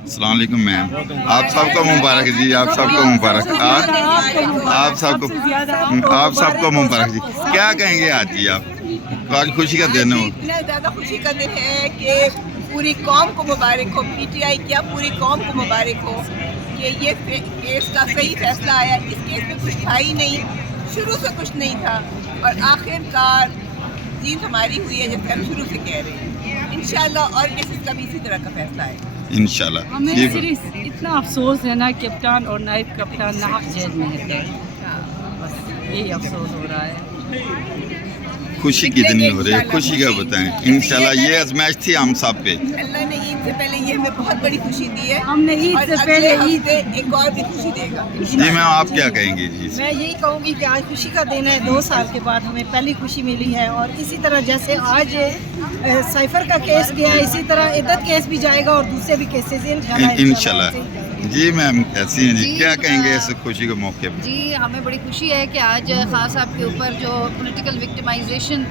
अस्सलाम वालेकुम मैम, आप सबको मुबारक जी, आप सबको मुबारक, आप सबको मुबारक जी। क्या कहेंगे आज जी आप? आज खुशी का दिन हो। इतना ज़्यादा खुशी का दिन है कि पूरी कौम को मुबारक हो, पीटीआई क्या पूरी कौम को मुबारक हो कि ये केस का सही फैसला आया। इस केस में कुछ था ही नहीं, शुरू से कुछ नहीं था और आखिरकार जीत हमारी हुई है, जैसे हम शुरू से कह रहे हैं। इंशाल्लाह और केसेस का भी इसी तरह का फैसला है इंशाल्लाह। हमें जी सिर्फ इतना अफसोस है ना, कप्तान और नायब कप्तान नाहक जेल में है, बस यही अफसोस हो रहा है। खुशी कितनी हो रही है, खुशी का बताएं। इंशाल्लाह ये आजमाइश थी हम सब पे। अल्लाह ने ईद से पहले ये हमें बहुत बड़ी खुशी दी है। हमने ईद और से अगले पहले हफ्ते एक और भी खुशी देगा। जी मैम, आप क्या कहेंगे जी? मैं यही कहूँगी कि आज खुशी का दिन है। 2 साल के बाद हमें पहली खुशी मिली है और इसी तरह जैसे आज साइफर का केस गया, इसी तरह इद्दत केस भी जाएगा और दूसरे भी केसेस इंशाल्लाह। जी मैम, कैसी हैं जी? क्या कहेंगे इस खुशी के मौके पर? जी, हमें बड़ी खुशी है कि आज खान साहब के ऊपर जो पॉलिटिकल विक्टिमाइजेशन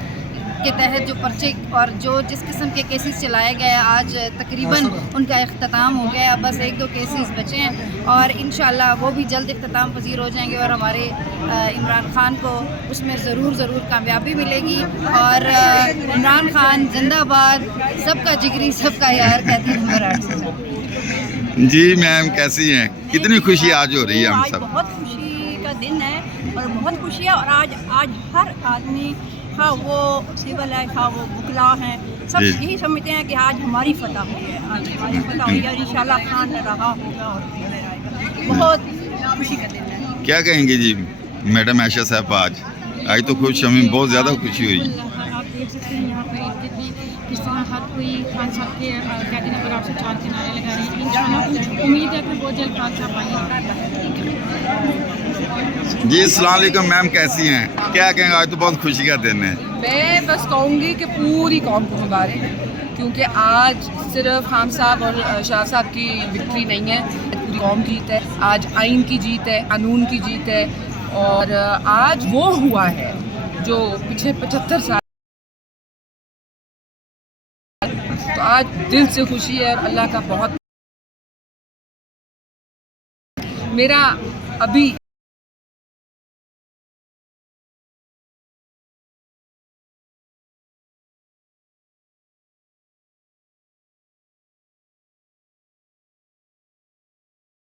के तहत जो पर्चे और जो जिस किस्म के केसेस चलाए गए, आज तकरीबन उनका इख्तिताम हो गया। बस 1-2 केसेस बचे हैं और इंशाल्लाह वो भी जल्द इख्तिताम पजीर हो जाएंगे और हमारे इमरान खान को उसमें ज़रूर कामयाबी मिलेगी। और इमरान खान जिंदाबाद, सबका जिगरी सबका यार, कहती हूँ नंबर 8 जी मैम, कैसी हैं? कितनी खुशी आज हो रही है हम आज सब? बहुत खुशी का दिन है और बहुत खुशी है। और आज हर आदमी, हाँ वो सिविल है, हाँ वो बुकला हैं, सब जी। यही समझते हैं कि आज हमारी फतह हुई है, आज हमारी फतह हुई है और इंशाल्लाह खान रहा होगा और रहेगा। बहुत खुशी का दिन है। क्या कहेंगे जी मैडम आयशा साहब? आज तो खुश, हमें बहुत ज़्यादा खुशी हुई। आप देख सकते हैं यहाँ पर ईद के भी किस तरह हर कोई खान साहब के कैबिनेट पर 804 के नारे लगा रहे हैं। इंशाल्लाह उम्मीद है कि बहुत जल्द खान साहब आएंगे। जी अस्सलाम वालेकुम मैम, कैसी हैं? क्या कहेंगे? आज तो बहुत खुशी का दिन है। मैं बस कहूँगी कि पूरी कौम को मुबारक, क्योंकि आज सिर्फ खान साहब और शाह साहब की विक्ट्री नहीं है, पूरी कौम की जीत है। आज आइन की जीत है, कानून की जीत है और आज वो हुआ है जो पिछले 75 साल। तो आज दिल से खुशी है और अल्लाह का बहुत। मेरा अभी